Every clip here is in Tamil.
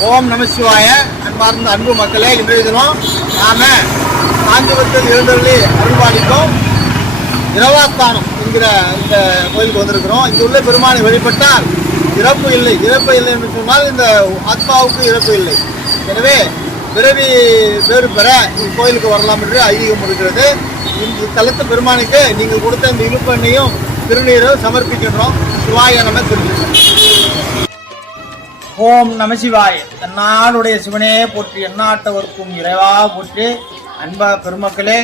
ஓம் நம சிவாய. அன்பார்ந்த அன்பு மக்களே, இன்றைய தினம் நாம காஞ்சிபுரத்தில் எழுந்தருளி அருள்பாலிக்கும் இரவாஸ்தானம் என்கிற இந்த கோயிலுக்கு வந்திருக்கிறோம். இங்கு உள்ள பெருமானை வழிபட்டால் இறப்பு இல்லை. இறப்பு இல்லை என்று சொன்னால் இந்த ஆத்மாவுக்கு இறப்பு இல்லை. எனவே பிறவி வேறு பெற கோயிலுக்கு வரலாம் என்று ஐதீகம் இருக்கிறது. இந்த தலத்து பெருமானுக்கு நீங்கள் கொடுத்த இந்த இழுப்பெண்ணையும் திருநீரும் சமர்ப்பிக்கின்றோம். சிவாய நம திருநீர். ஓம் நம சிவாய. தன்னாளுடைய சிவனே போற்றி, எந்நாட்டவர்க்கும் இறைவா போற்றி. அன்பா பெருமக்களே,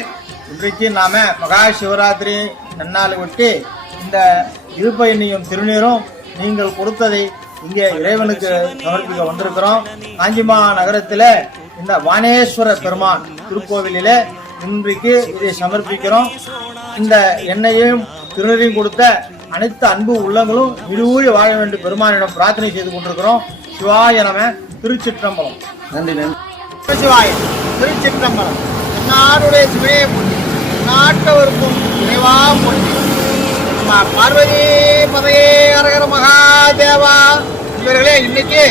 இன்றைக்கு நாம மகா சிவராத்திரி நன்னாளை ஒட்டி இந்த இழுப்ப எண்ணையும் திருநீரும் நீங்கள் கொடுத்ததை இங்கே இறைவனுக்கு சமர்ப்பிக்க வந்திருக்கிறோம். காஞ்சிமா நகரத்தில் இந்த வானேஸ்வர பெருமான் திருக்கோவிலில் இன்றைக்கு இதை சமர்ப்பிக்கிறோம். இந்த எண்ணெயையும் திருநீரையும் கொடுத்த அனைத்து அன்பு உள்ளங்களும் இருவூழி வாழ வேண்டும் பெருமானிடம் பிரார்த்தனை செய்து கொண்டிருக்கிறோம். சிவாய நம. திருச்சிற்றம்பலம். நன்றி நன்றி. சிவாய. திருச்சிற்றம்பலம். நாடுடைய சிவனே போற்றி, நாட்டவருக்கும் இறைவா போற்றி. பார்வதி பதையே அரகர மகாதேவா. இவர்களே, இன்னைக்கு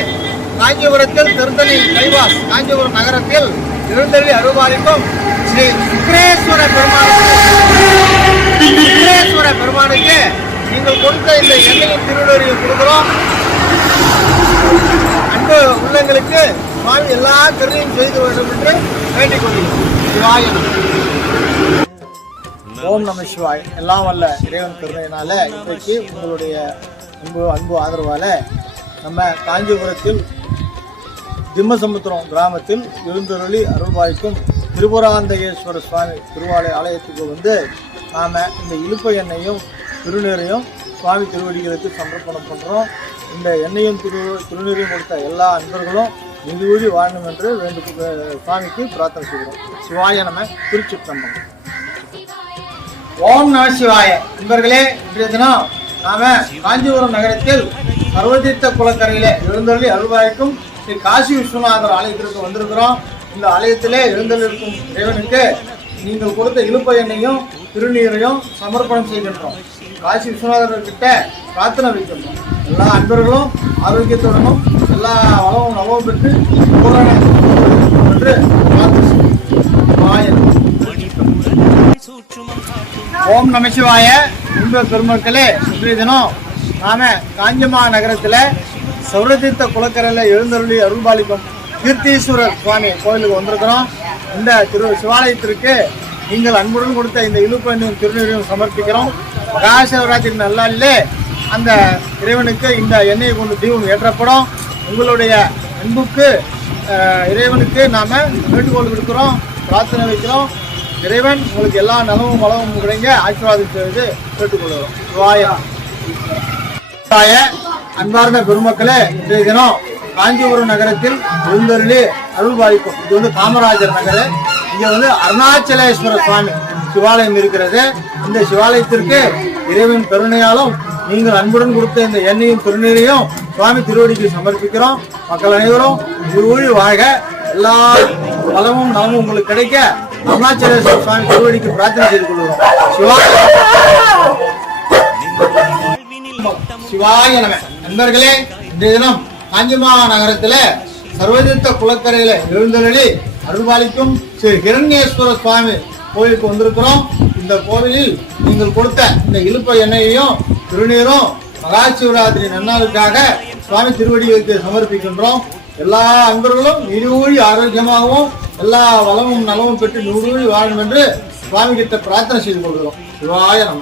காஞ்சிபுரத்தில் திருத்தணி கைவாஸ் காஞ்சிபுரம் நகரத்தில் எழுந்தருளி அருள்பாலிக்கும் ஸ்ரீ சுக்ரேஸ்வர பெருமானுக்கு நீங்கள் கொடுத்த இந்த எண்ணெயும் திருநீரையும் கொடுக்கிறோம். அன்பு உள்ளங்களுக்கு சுவாமி எல்லா கருணையும் செய்து வேண்டும் என்று வேண்டிக் கொள்கிறோம். சிவாய. ஓம் நம சிவாய். எல்லாம் வல்ல இறைவன் கருணையினால இன்றைக்கு உங்களுடைய அன்பு ஆதரவால நம்ம காஞ்சிபுரத்தில் திம்மசமுத்திரம் கிராமத்தில் எழுந்தருளி அருள்பாலிக்கும் திரிபுராந்தகேஸ்வர சுவாமி ஆலயத்துக்கு வந்து நாம் இந்த இழுப்ப எண்ணெயும் திருநீரையும் சுவாமி திருவடிகளுக்கு சமர்ப்பணம் பண்ணுறோம். இந்த எண்ணெயும் திருநீரையும் கொடுத்த எல்லா அன்பர்களும் நிதியூழி வாழணும் என்று சுவாமிக்கு பிரார்த்தனை செய்கிறோம். சிவாய நம. திருச்சிற்றம்பலம். ஓம் நம சிவாய. நண்பர்களே, இன்றைய தினம் நாம காஞ்சிபுரம் நகரத்தில் சர்வதீர்த்த குளக்கரையில எழுந்தருளி அருள்பாலிக்கும் ஸ்ரீ காசி விஸ்வநாதர் ஆலயத்திற்கு வந்திருக்கிறோம். இந்த ஆலயத்திலே எழுந்தருளிருக்கும் இறைவனுக்கு நீங்கள் கொடுத்த இழுப்ப எண்ணெயும் திருநீரையும் சமர்ப்பணம் செய்கின்றோம். காசி விஸ்வநாதர்கிட்ட பிரார்த்தனை வைக்கின்றோம். எல்லா அன்பர்களும் ஆரோக்கியத்துடனும் எல்லா வளமும் நலவும் பெற்று பூரண என்று ஓம் நம சிவாய. அன்பு பெருமக்களே, இன்றைய தினம் நாம காஞ்சிமா நகரத்தில் சௌரதீர்த்த குளக்கரையில் எழுந்தருளி அருள்பாலிக்கும் கீர்த்தீஸ்வரர் சுவாமி கோயிலுக்கு வந்திருக்கிறோம். இந்த சிவாலயத்திற்கு நீங்கள் அன்புடன் கொடுத்த இந்த இழுப்ப எண்ணெயும் திருநீரையும் சமர்ப்பிக்கிறோம். மகா சிவராத்திரி நல்லாளிலே அந்த இறைவனுக்கு இந்த எண்ணெயை கொண்டு தீபம் ஏற்றப்படும். உங்களுடைய அன்புக்கு இறைவனுக்கு நாம் வேண்டுகோள் விடுக்கிறோம், பிரார்த்தனை வைக்கிறோம். இறைவன் உங்களுக்கு எல்லா நலமும் வளமும் கிடைங்க ஆசீர்வாதம் செய்து கேட்டுக்கொள்கிறோம். சிவாயா. அன்பார்ந்த பெருமக்களே, இன்றைய தினம் காஞ்சிபுரம் நகரத்தில் எழுந்தருளி அருள்பாலிக்கும் இது வந்து காமராஜர் நகர். இங்கே வந்து அருணாச்சலேஸ்வர சுவாமி சிவாலயம் இருக்கிறது. இந்த சிவாலயத்திற்கு இறைவன் கருணையாலும் நீங்கள் அன்புடன் கொடுத்த இந்த எண்ணெயும் திருநீரையும் சுவாமி திருவடிக்கு சமர்ப்பிக்கிறோம். மக்கள் அனைவரும் இருவழி வாழ்க, எல்லா வளமும் நலமும் உங்களுக்கு கிடைக்க அருணாச்சலேஸ்வர சுவாமி திருவடிக்கு பிரார்த்தனை செய்து கொள்கிறோம். சிவாய நம. நண்பர்களே, இன்றைய தினம் காஞ்சிமா நகரத்துல சர்வதீர்த்த குளக்கரையில எழுந்தருளி அருள்பாலிக்கும் ஸ்ரீ ஹிரண்யேஸ்வர சுவாமி கோயிலுக்கு வந்திருக்கிறோம். இந்த கோவிலில் நீங்கள் கொடுத்த இந்த இழுப்ப எண்ணெயையும் திருநீரும் மகா சிவராத்திரி நன்னாளுக்காக சுவாமி திருவடிகளுக்கு சமர்ப்பிக்கின்றோம். எல்லா அன்பர்களும் இருவழி ஆரோக்கியமாகவும் எல்லா வளமும் நலமும் பெற்று நூறு வாழும் என்று சுவாமி கிட்ட பிரார்த்தனை செய்து கொள்கிறோம். சிவாய நம.